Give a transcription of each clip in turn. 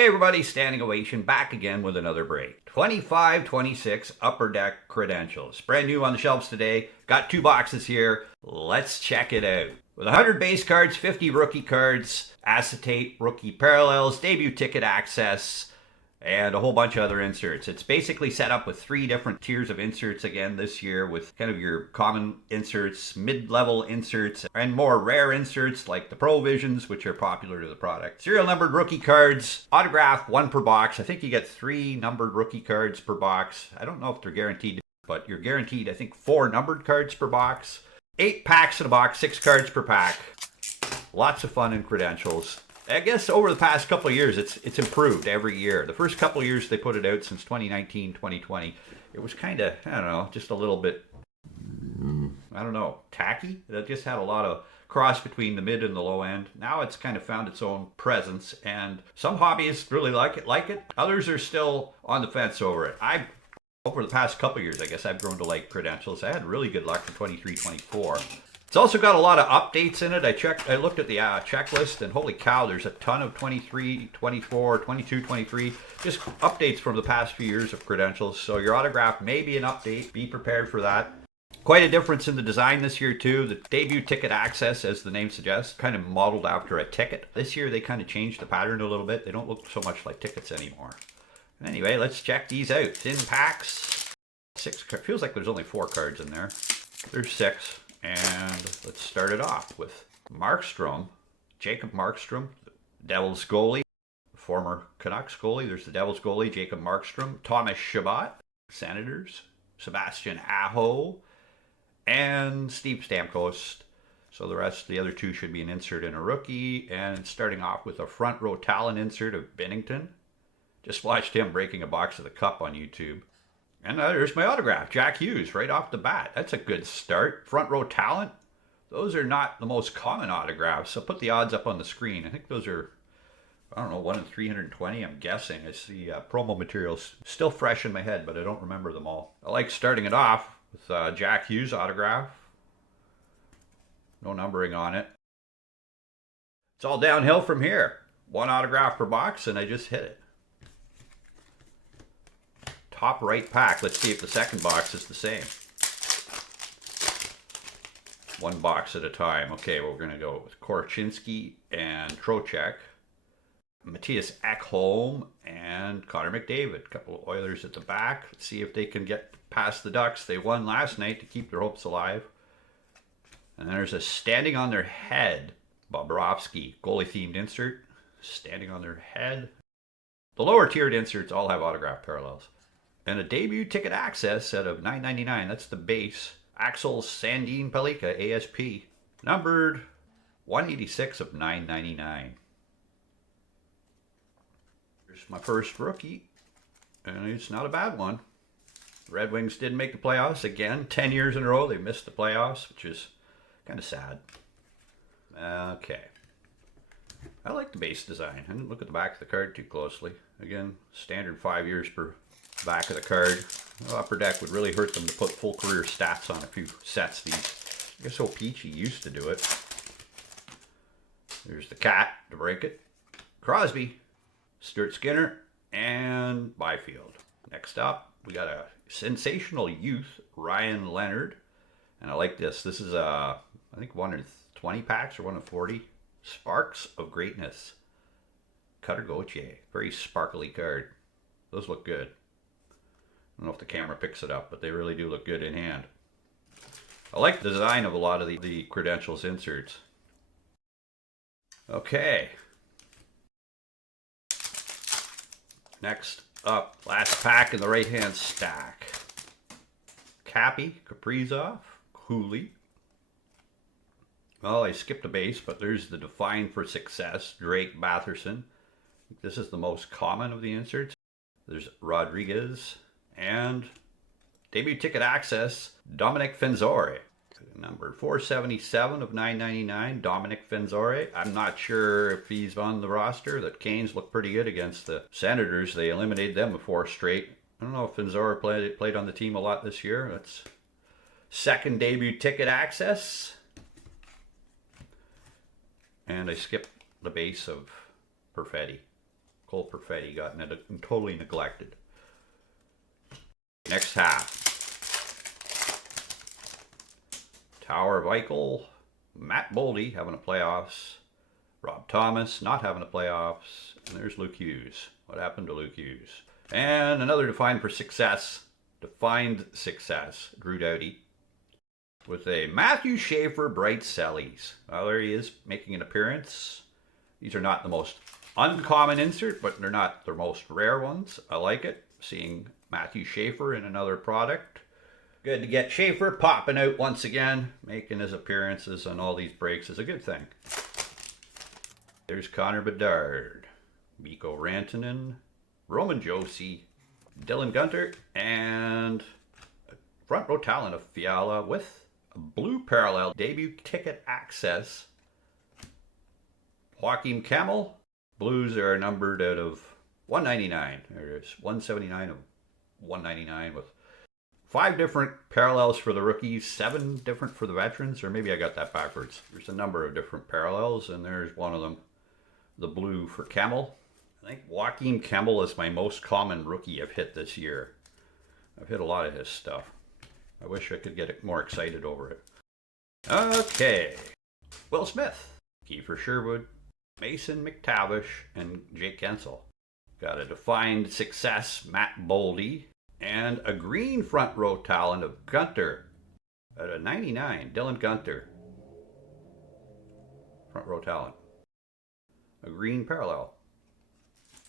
Hey everybody, Standing Ovation back again with another break. 25-26 Upper Deck Credentials. Brand new on the shelves today. Got 2 boxes here. Let's check it out. With 100 base cards, 50 rookie cards, acetate, rookie parallels, debut ticket access, and a whole bunch of other inserts. It's basically set up with 3 different tiers of inserts again this year, with kind of your common inserts, mid-level inserts, and more rare inserts like the Pro Visions, which are popular to the product. Serial numbered rookie cards, autograph 1 per box. I think you get 3 numbered rookie cards per box. I don't know if they're guaranteed, but you're guaranteed, I think, 4 numbered cards per box. 8 packs in a box, 6 cards per pack. Lots of fun in credentials. I guess over the past couple of years, it's improved every year. The first couple of years they put it out since 2019, 2020, it was kind of, I don't know, just a little bit, I don't know, tacky. It just had a lot of cross between the mid and the low end. Now it's kind of found its own presence, and some hobbyists really like it. Others are still on the fence over it. Over the past couple of years, I guess I've grown to like credentials. I had really good luck in 23, 24. It's also got a lot of updates in it. I looked at the checklist, and holy cow, there's a ton of 23, 24, 22, 23, just updates from the past few years of credentials. So your autograph may be an update. Be prepared for that. Quite a difference in the design this year too. The debut ticket access, as the name suggests, kind of modeled after a ticket. This year they kind of changed the pattern a little bit. They don't look so much like tickets anymore. Anyway, let's check these out. Thin packs. 6 cards. Feels like there's only 4 cards in there. There's 6. And let's start it off with Markstrom, Jacob Markstrom, Devils goalie, former Canucks goalie. There's the Devils goalie, Jacob Markstrom, Thomas Chabot, Senators, Sebastian Aho, and Steve Stamkos. So the other 2 should be an insert and a rookie. And starting off with a front row talent insert of Binnington. Just watched him breaking a box of the cup on YouTube. And there's my autograph, Jack Hughes, right off the bat. That's a good start. Front row talent. Those are not the most common autographs. So put the odds up on the screen. I think those are, I don't know, 1 in 320, I'm guessing. I see promo materials still fresh in my head, but I don't remember them all. I like starting it off with Jack Hughes autograph. No numbering on it. It's all downhill from here. 1 autograph per box, and I just hit it. Top right pack. Let's see if the second box is the same. 1 box at a time. Okay, we're going to go with Korchinski and Trocheck. Matthias Ekholm and Connor McDavid. A couple of Oilers at the back. Let's see if they can get past the Ducks. They won last night to keep their hopes alive. And then there's a standing on their head. Bobrovsky, goalie-themed insert. Standing on their head. The lower tiered inserts all have autograph parallels. And a debut ticket access out of $9.99. That's the base. Axel Sandin Pellikka, ASP. Numbered 186 of $9.99. Here's my first rookie. And it's not a bad one. Red Wings didn't make the playoffs again. 10 years in a row they missed the playoffs, which is kind of sad. Okay. I like the base design. I didn't look at the back of the card too closely. Again, standard 5 years per back of the card. Upper Deck would really hurt them to put full career stats on a few sets. These, I guess, Peachy used to do it. There's the Cat to break it. Crosby, Stuart Skinner, and Byfield. Next up, we got a sensational youth, Ryan Leonard. And I like this. This is I think 1 in 20 packs or 1 in 40. Sparks of Greatness. Cutter Gauthier. Very sparkly card. Those look good. I don't know if the camera picks it up, but they really do look good in hand. I like the design of a lot of the credentials inserts. Okay. Next up, last pack in the right-hand stack. Cappy, Kaprizov, Cooley. Well, I skipped a base, but there's the Define for Success, Drake Batherson. This is the most common of the inserts. There's Rodriguez. And debut ticket access, Dominic Fenzore. Number 477 of $9.99, Dominic Fenzore. I'm not sure if he's on the roster. The Canes look pretty good against the Senators. They eliminated them 4 straight. I don't know if Fenzore played on the team a lot this year. That's second debut ticket access. And I skipped the base of Perfetti. Cole Perfetti got totally neglected. Next half. Tower of Eichel. Matt Boldy having a playoffs. Rob Thomas not having a playoffs. And there's Luke Hughes. What happened to Luke Hughes? And another defined for success. Defined success. Drew Doughty. With a Matthew Schaefer Bright Sellies. Well, there he is making an appearance. These are not the most uncommon insert, but they're not the most rare ones. I like it. Seeing Matthew Schaefer in another product. Good to get Schaefer popping out once again. Making his appearances on all these breaks is a good thing. There's Connor Bedard. Mikko Rantanen. Roman Josi. Dylan Gunter. And front row talent of Fiala with a blue parallel debut ticket access. Joaquim Camel. Blues are numbered out of 199. There's 179 of 199 with 5 different parallels for the rookies, 7 different for the veterans, or maybe I got that backwards. There's a number of different parallels, and there's one of them, the blue for Camel. I think Joaquim Camel is my most common rookie I've hit this year. I've hit a lot of his stuff. I wish I could get more excited over it. Okay. Will Smith, Kiefer Sherwood, Mason McTavish, and Jake Gensel. Got a defined success, Matt Boldy, and a green front row talent of Gunter at a 99, Dylan Gunter. Front row talent. A green parallel.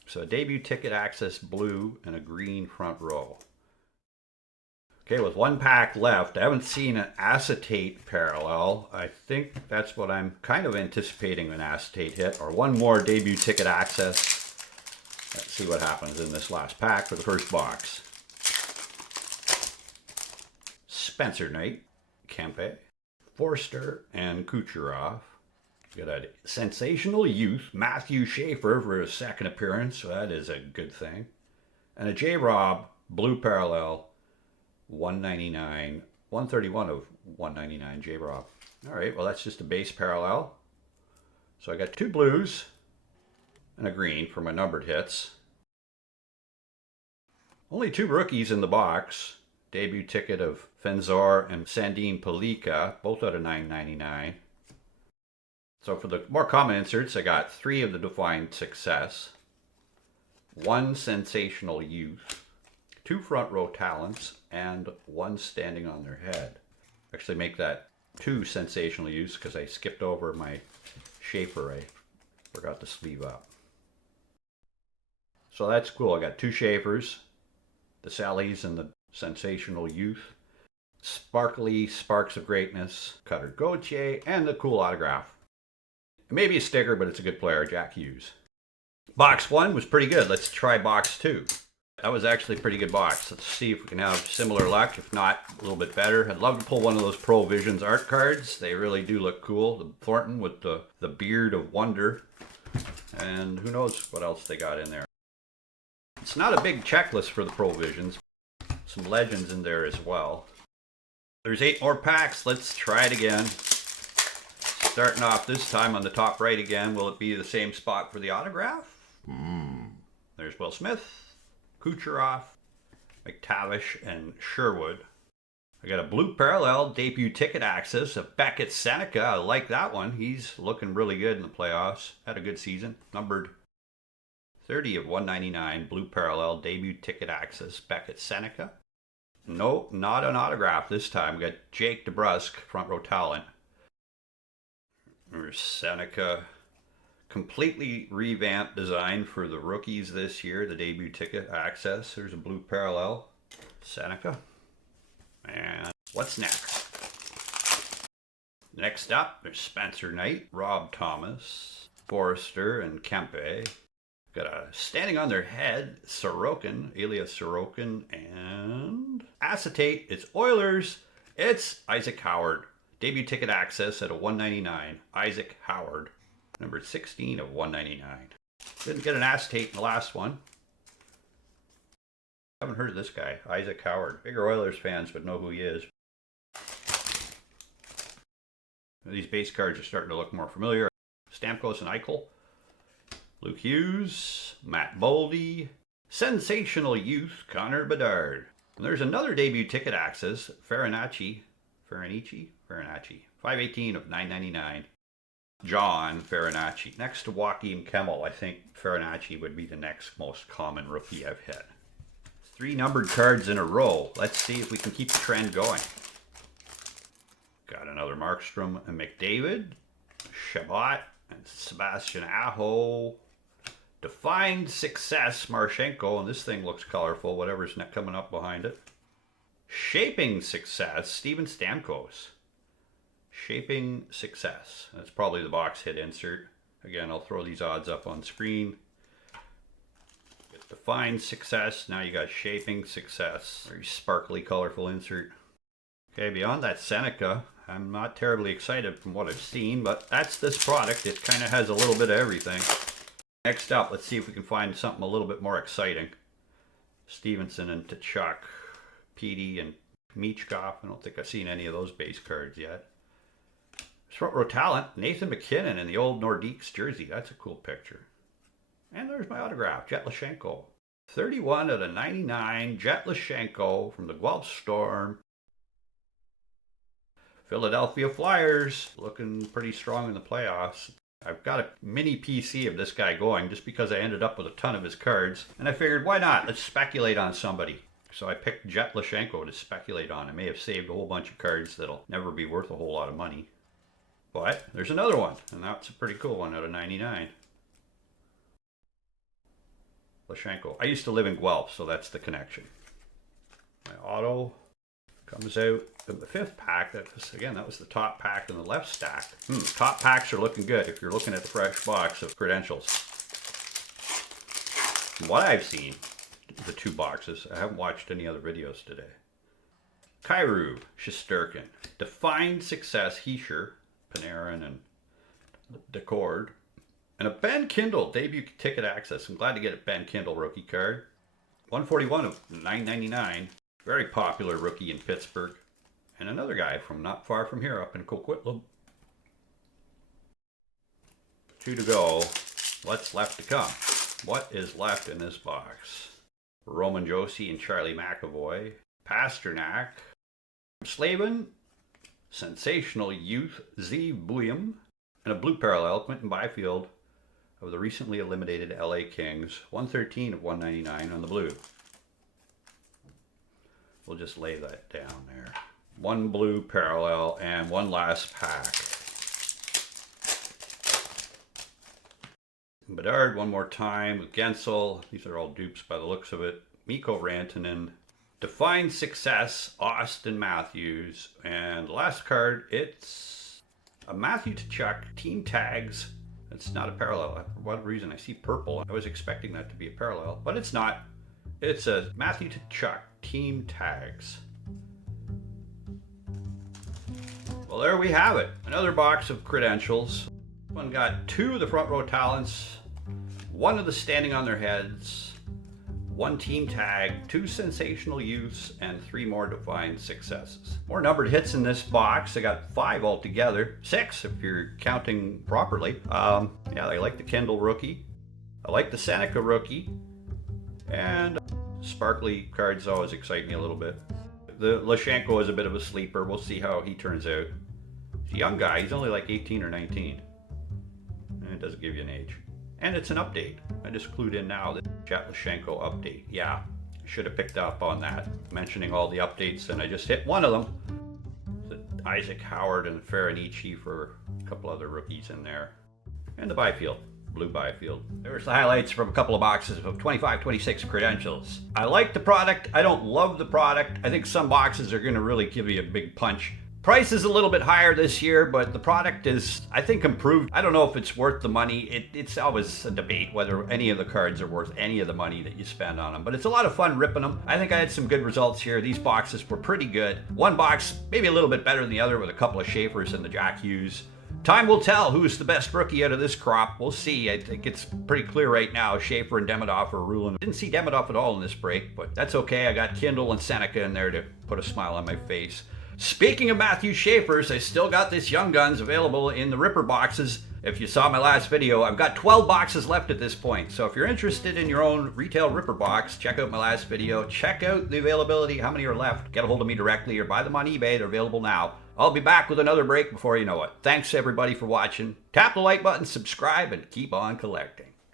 So a debut ticket access blue and a green front row. Okay, with 1 pack left, I haven't seen an acetate parallel. I think that's what I'm kind of anticipating, an acetate hit, or 1 more debut ticket access. Let's see what happens in this last pack for the first box. Spencer Knight, Kempe, Forster, and Kucherov. Got a sensational youth, Matthew Schaefer, for his second appearance, so that is a good thing. And a J-Rob, blue parallel, 199, 131 of 199 J-Rob. All right, well, that's just a base parallel. So I got 2 blues and a green for my numbered hits. Only 2 rookies in the box. Debut ticket of Fenzor and Sandin Pelika, both out of $9.99. So for the more common inserts, I got 3 of the defined success, 1 sensational youth, 2 front row talents, and 1 standing on their head. Actually make that 2 sensational youths because I skipped over my Schaefer. I forgot to sleeve up. So that's cool. I got 2 Schaefers, the Sallies and the sensational youth, sparkly sparks of greatness, Cutter Gauthier, and the cool autograph. Maybe a sticker, but it's a good player, Jack Hughes. Box 1 was pretty good. Let's try box 2. That was actually a pretty good box. Let's see if we can have similar luck. If not, a little bit better. I'd love to pull one of those Pro Visions art cards. They really do look cool. The Thornton with the beard of wonder. And who knows what else they got in there. It's not a big checklist for the Pro Visions. Some legends in there as well. There's 8 more packs. Let's try it again. Starting off this time on the top right again. Will it be the same spot for the autograph? There's Will Smith, Kucherov, McTavish, and Sherwood. I got a blue parallel debut ticket access of Beckett Seneca. I like that one. He's looking really good in the playoffs. Had a good season. Numbered 30 of 199. Blue parallel debut ticket access Beckett Seneca. No, not an autograph this time. We got Jake DeBrusk, front row talent. There's Seneca. Completely revamped design for the rookies this year. The debut ticket access. There's a blue parallel. Seneca. And what's next? Next up, there's Spencer Knight, Rob Thomas, Forrester, and Kempe. Got a standing on their head, Sorokin, Elias Sorokin, and acetate. It's Oilers. It's Isaac Howard. Debut ticket access at a 199. Isaac Howard, number 16 of 199. Didn't get an acetate in the last one. Haven't heard of this guy, Isaac Howard. Bigger Oilers fans would know who he is. These base cards are starting to look more familiar. Stamkos and Eichel. Luke Hughes, Matt Boldy, Sensational Youth, Connor Bedard. And there's another debut ticket access, Farinacci, 518 of 999. John Farinacci. Next to Joaquin Kemmel, I think Farinacci would be the next most common rookie I've hit. 3 numbered cards in a row. Let's see if we can keep the trend going. Got another Markstrom and McDavid, Shabbat and Sebastian Aho. Defined Success, Marchenko, and this thing looks colorful, whatever's coming up behind it. Shaping Success, Steven Stamkos. Shaping Success. That's probably the box hit insert. Again, I'll throw these odds up on screen. Defined Success, now you got Shaping Success. Very sparkly, colorful insert. Okay, beyond that Seneca, I'm not terribly excited from what I've seen, but that's this product. It kind of has a little bit of everything. Next up, let's see if we can find something a little bit more exciting. Stevenson and Tkachuk, Petey and Michkov. I don't think I've seen any of those base cards yet. Front row talent, Nathan McKinnon in the old Nordiques jersey. That's a cool picture. And there's my autograph, Jet Lashenko. 31 out of 99, Jet Lashenko from the Guelph Storm. Philadelphia Flyers, looking pretty strong in the playoffs. I've got a mini PC of this guy going just because I ended up with a ton of his cards. And I figured, why not? Let's speculate on somebody. So I picked Jet Lashenko to speculate on. I may have saved a whole bunch of cards that'll never be worth a whole lot of money. But there's another one, and that's a pretty cool one out of 99. Lashenko. I used to live in Guelph, so that's the connection. My auto comes out in the 5th pack. That was the top pack in the left stack. Top packs are looking good if you're looking at the fresh box of credentials. From what I've seen, the 2 boxes, I haven't watched any other videos today. Kyrou, Shesterkin, Defined Success, Heischer, Panarin, and Decord. And a Ben Kindle debut ticket access. I'm glad to get a Ben Kindle rookie card. 141 of 999. Very popular rookie in Pittsburgh. And another guy from not far from here up in Coquitlam. 2 to go. What's left to come? What is left in this box? Roman Josi and Charlie McAvoy. Pasternak. Slavin. Sensational Youth. Zeev Buium. And a blue parallel, Quentin Byfield, of the recently eliminated LA Kings. 113 of 199 on the blue. We'll just lay that down there. 1 blue parallel and 1 last pack. Bedard one more time. Gensel. These are all dupes by the looks of it. Mikko Rantanen. Defined Success. Austin Matthews. And last card, it's a Matthew Tkachuk Team Tags. It's not a parallel. For what reason? I see purple. I was expecting that to be a parallel, but it's not. It's a Matthew Tkachuk Team Tags. Well, there we have it. Another box of credentials. One got 2 of the front row talents, 1 of the standing on their heads, 1 team tag, 2 sensational youths, and 3 more defined successes. More numbered hits in this box. I got 5 altogether. 6 if you're counting properly. Yeah, I like the Kendall rookie. I like the Seneca rookie. And sparkly cards always excite me a little bit. The Lashenko is a bit of a sleeper. We'll see how he turns out. He's a young guy. He's only like 18 or 19. And it doesn't give you an age. And it's an update. I just clued in now that Jet Lashenko update. Yeah, I should have picked up on that. Mentioning all the updates, and I just hit one of them. Isaac Howard and Farinacci for a couple other rookies in there. And the Byfield. Blue Byfield. There's the highlights from a couple of boxes of 25-26 credentials. I like the product. I don't love the product. I think some boxes are going to really give you a big punch. Price is a little bit higher this year, but the product is, I think, improved. I don't know if it's worth the money. It's always a debate whether any of the cards are worth any of the money that you spend on them, but it's a lot of fun ripping them. I think I had some good results here. These boxes were pretty good. One box, maybe a little bit better than the other with a couple of Schaefers and the Jack Hughes. Time will tell who's the best rookie out of this crop. We'll see. I think it's pretty clear right now. Schaefer and Demidov are ruling. Didn't see Demidov at all in this break, but that's okay. I got Kindle and Seneca in there to put a smile on my face. Speaking of Matthew Schaefers, I still got this Young Guns available in the Ripper boxes. If you saw my last video, I've got 12 boxes left at this point. So if you're interested in your own retail Ripper box, check out my last video. Check out the availability, how many are left. Get a hold of me directly or buy them on eBay. They're available now. I'll be back with another break before you know it. Thanks everybody for watching. Tap the like button, subscribe, and keep on collecting.